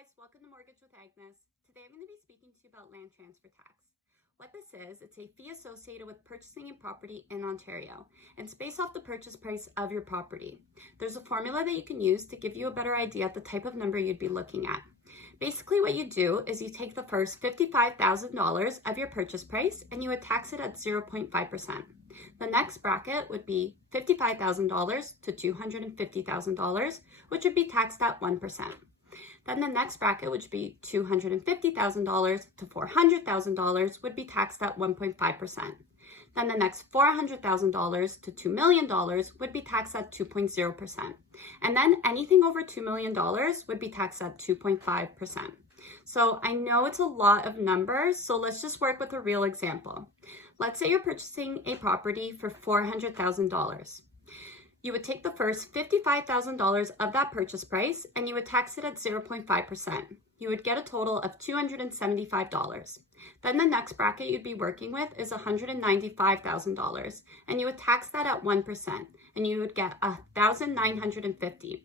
guys, welcome to Mortgage with Agnes. Today I'm going to be speaking to you about land transfer tax. What this is, it's a fee associated with purchasing a property in Ontario, and it's based off the purchase price of your property. There's a formula that you can use to give you a better idea of the type of number you'd be looking at. Basically what you do is you take the first $55,000 of your purchase price and you would tax it at 0.5%. The next bracket would be $55,000 to $250,000, which would be taxed at 1%. Then the next bracket, which would be $250,000 to $400,000, would be taxed at 1.5%. Then the next $400,000 to $2 million would be taxed at 2.0%. And then anything over $2 million would be taxed at 2.5%. So I know it's a lot of numbers, so let's just work with a real example. Let's say you're purchasing a property for $400,000. You would take the first $55,000 of that purchase price and you would tax it at 0.5%. You would get a total of $275. Then the next bracket you'd be working with is $195,000 and you would tax that at 1% and you would get $1,950.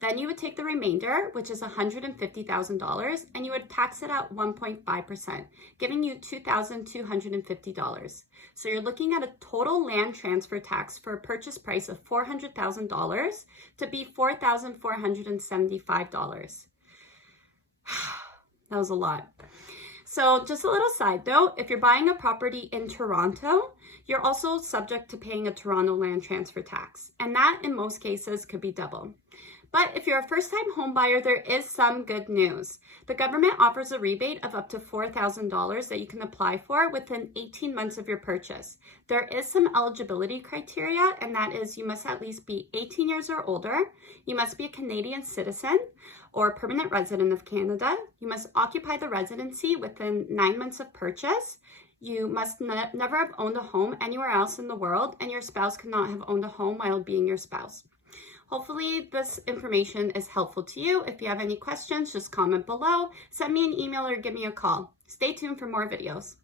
Then you would take the remainder, which is $150,000, and you would tax it at 1.5%, giving you $2,250. So you're looking at a total land transfer tax for a purchase price of $400,000 to be $4,475. That was a lot. So just a little side note, if you're buying a property in Toronto, you're also subject to paying a Toronto land transfer tax, and that in most cases could be double. But if you're a first-time home buyer, there is some good news. The government offers a rebate of up to $4,000 that you can apply for within 18 months of your purchase. There is some eligibility criteria, and that is you must at least be 18 years or older, you must be a Canadian citizen or permanent resident of Canada, you must occupy the residency within 9 months of purchase, you must never have owned a home anywhere else in the world, and your spouse cannot have owned a home while being your spouse. Hopefully this information is helpful to you. If you have any questions, just comment below, send me an email or give me a call. Stay tuned for more videos.